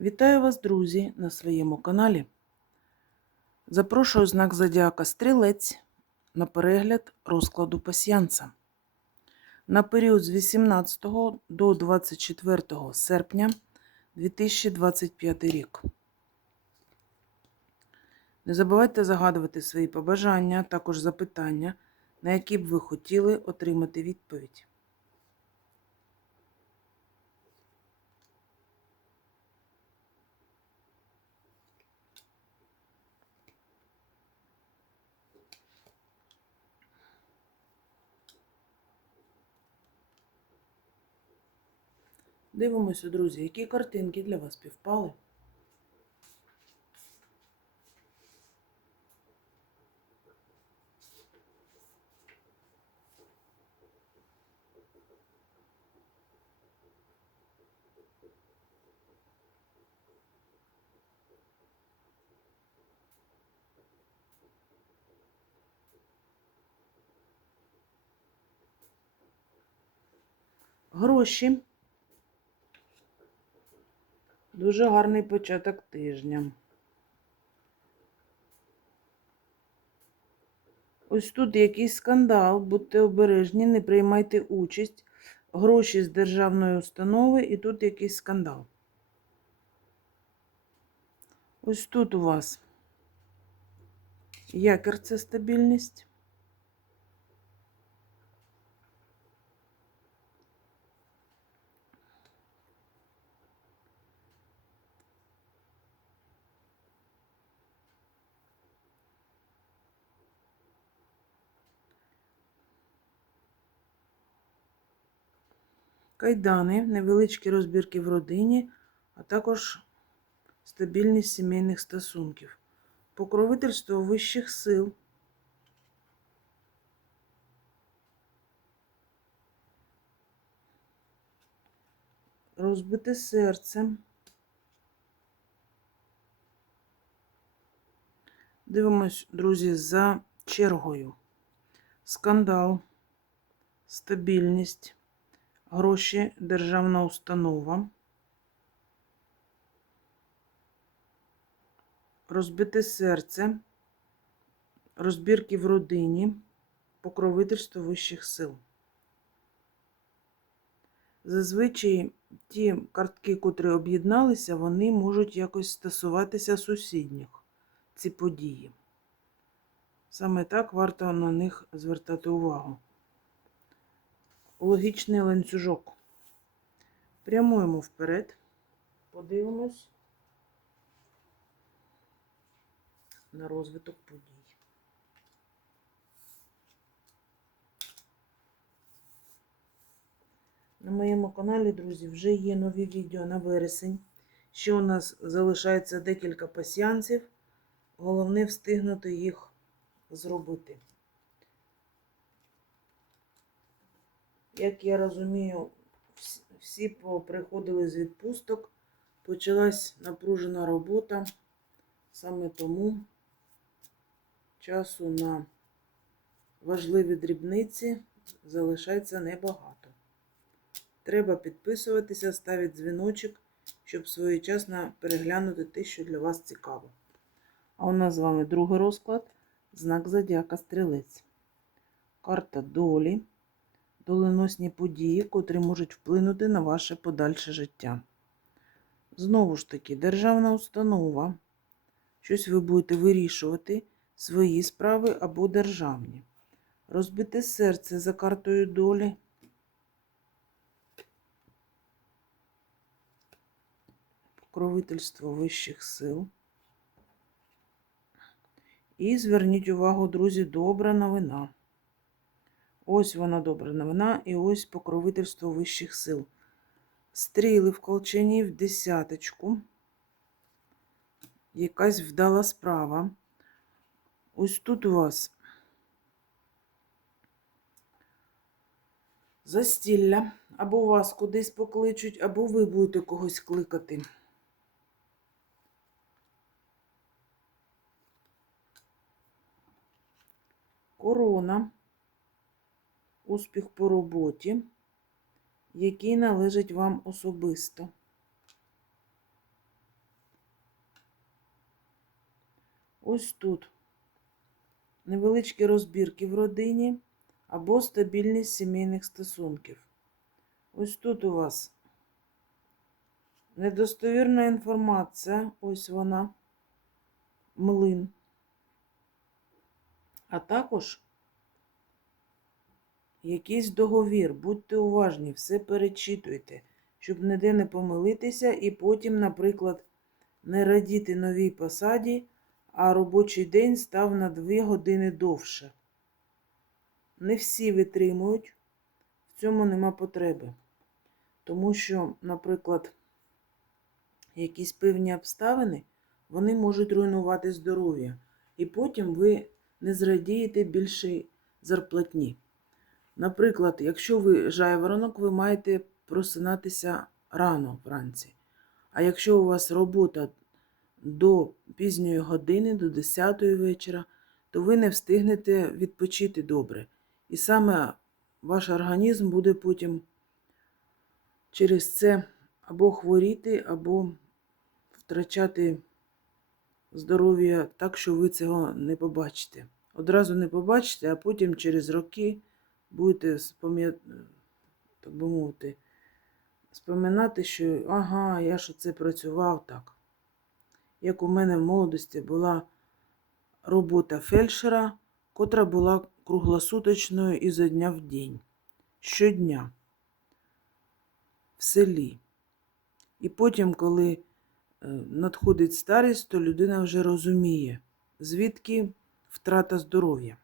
Вітаю вас, друзі, на своєму каналі. Запрошую знак Зодіака Стрілець на перегляд розкладу пасіянса. На період з 18 до 24 серпня 2025 рік. Не забувайте загадувати свої побажання, також запитання, на які б ви хотіли отримати відповідь. Дивимося, друзі, які картинки для вас співпали. Гроші. Дуже гарний початок тижня. Ось тут якийсь скандал, будьте обережні, не приймайте участь. Гроші з державної установи і тут якийсь скандал. Ось тут у вас якір це стабільність. Кайдани, невеличкі розбірки в родині, а також стабільність сімейних стосунків, покровительство вищих сил. Розбите серце. Дивимось, друзі, за чергою. Скандал, стабільність гроші державна установа, розбите серце, розбірки в родині, покровительство вищих сил. Зазвичай ті картки, котрі об'єдналися, вони можуть якось стосуватися сусідніх. Ці події. Саме так варто на них звертати увагу логічний ланцюжок. Прямуємо вперед, подивимось на розвиток подій. На моєму каналі, друзі, вже є нові відео на вересень. Ще у нас залишається декілька пасіянців. Головне встигнути їх зробити. Як я розумію, всі приходили з відпусток, почалась напружена робота, саме тому часу на важливі дрібниці залишається небагато. Треба підписуватися, ставити дзвіночок, щоб своєчасно переглянути те, що для вас цікаво. А у нас з вами другий розклад знак Зодіака Стрілець. Карта долі доленосні події, котрі можуть вплинути на ваше подальше життя. Знову ж таки, державна установа. Щось ви будете вирішувати свої справи або державні. Розбите серце за картою долі. Покровительство вищих сил. І зверніть увагу, друзі, добра новина. Ось вона добра новина, і ось покровительство вищих сил. Стріли в колчані в десяточку. Якась вдала справа. Ось тут у вас застілля. Або вас кудись покличуть, або ви будете когось кликати. Корона успіх по роботі, який належить вам особисто. Ось тут невеличкі розбірки в родині або стабільність сімейних стосунків. Ось тут у вас недостовірна інформація, ось вона, млин. А також якийсь договір. Будьте уважні, все перечитуйте, щоб ніде не помилитися і потім, наприклад, не радіти новій посаді, а робочий день став на 2 години довше. Не всі витримують, в цьому нема потреби. Тому що, наприклад, якісь певні обставини, вони можуть руйнувати здоров'я. І потім ви не зрадієте більше зарплатні. Наприклад, якщо ви жайворонок, ви маєте просинатися рано вранці. А якщо у вас робота до пізньої години, до 10 вечора, то ви не встигнете відпочити добре. І саме ваш організм буде потім через це або хворіти, або втрачати здоров'я так, що ви цього не побачите. Одразу не побачите, а потім через роки будете так би мовити, споминати, що ага, я ж це працював так. Як у мене в молодості була робота фельдшера, котра була круглосуточною ізо дня в день. Щодня в селі. І потім, коли е, надходить старість, то людина вже розуміє, звідки втрата здоров'я.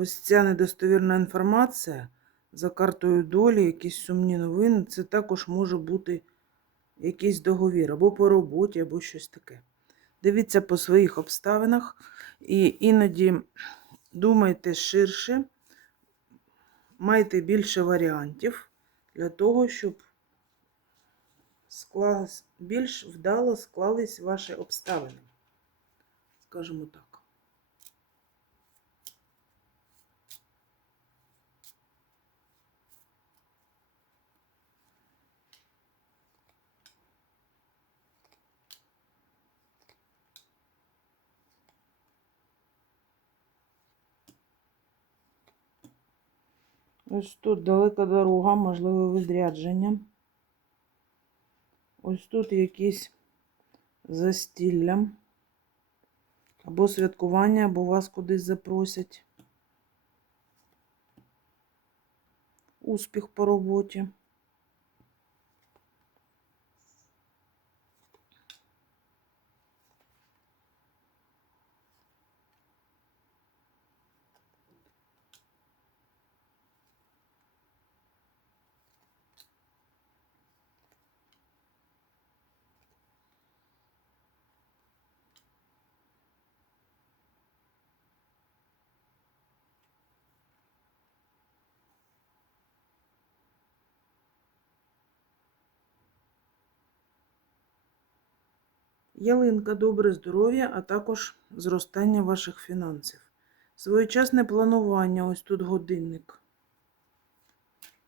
Ось ця недостовірна інформація за картою долі, якісь сумні новини, це також може бути якийсь договір або по роботі, або щось таке. Дивіться по своїх обставинах і іноді думайте ширше, майте більше варіантів для того, щоб склалось, більш вдало склались ваші обставини. Скажімо так. Ось тут далека дорога, можливо, відрядження. Ось тут якісь застілля. Або святкування, або вас кудись запросять. Успіх по роботі. Ялинка добре здоров'я, а також зростання ваших фінансів. Своєчасне планування, ось тут годинник.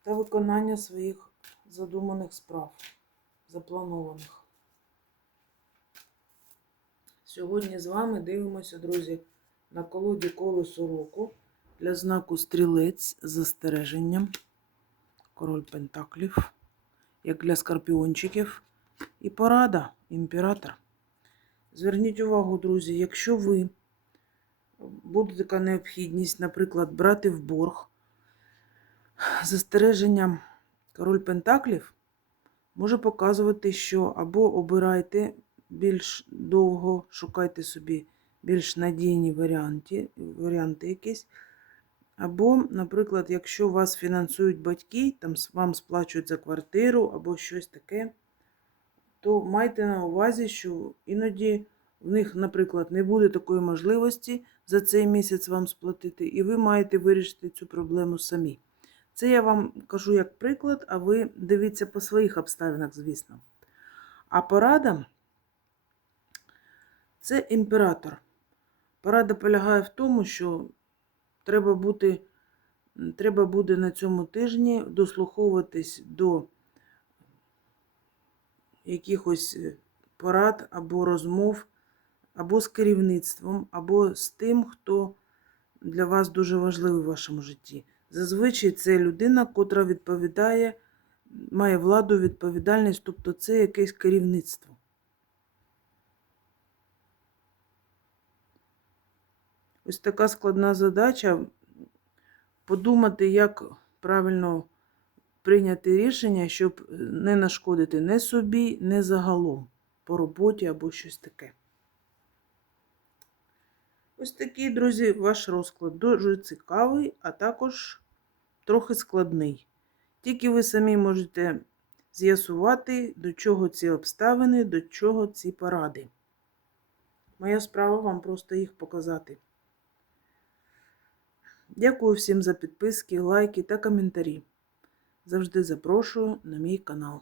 Та виконання своїх задуманих справ, запланованих. Сьогодні з вами дивимося, друзі, на колоді колесо року для знаку стрілець з застереженням. Король Пентаклів, як для скорпіончиків. І порада імператор. Зверніть увагу, друзі, якщо ви буде така необхідність, наприклад, брати в борг застереження король Пентаклів може показувати, що або обирайте більш довго, шукайте собі більш надійні варіанти, варіанти якісь. Або, наприклад, якщо вас фінансують батьки, там вам сплачують за квартиру або щось таке, то майте на увазі, що іноді в них, наприклад, не буде такої можливості за цей місяць вам сплатити, і ви маєте вирішити цю проблему самі. Це я вам кажу як приклад, а ви дивіться по своїх обставинах, звісно. А порада це імператор. Порада полягає в тому, що треба бути, треба буде на цьому тижні дослуховуватись до якихось е, порад або розмов, або з керівництвом, або з тим, хто для вас дуже важливий в вашому житті. Зазвичай це людина, котра відповідає, має владу, відповідальність, тобто це якесь керівництво. Ось така складна задача подумати, як правильно прийняти рішення, щоб не нашкодити не собі, не загалом по роботі або щось таке. Ось такий, друзі, ваш розклад дуже цікавий, а також трохи складний. Тільки ви самі можете з'ясувати, до чого ці обставини, до чого ці поради. Моя справа вам просто їх показати. Дякую всім за підписки, лайки та коментарі. Завжди запрошую на мій канал.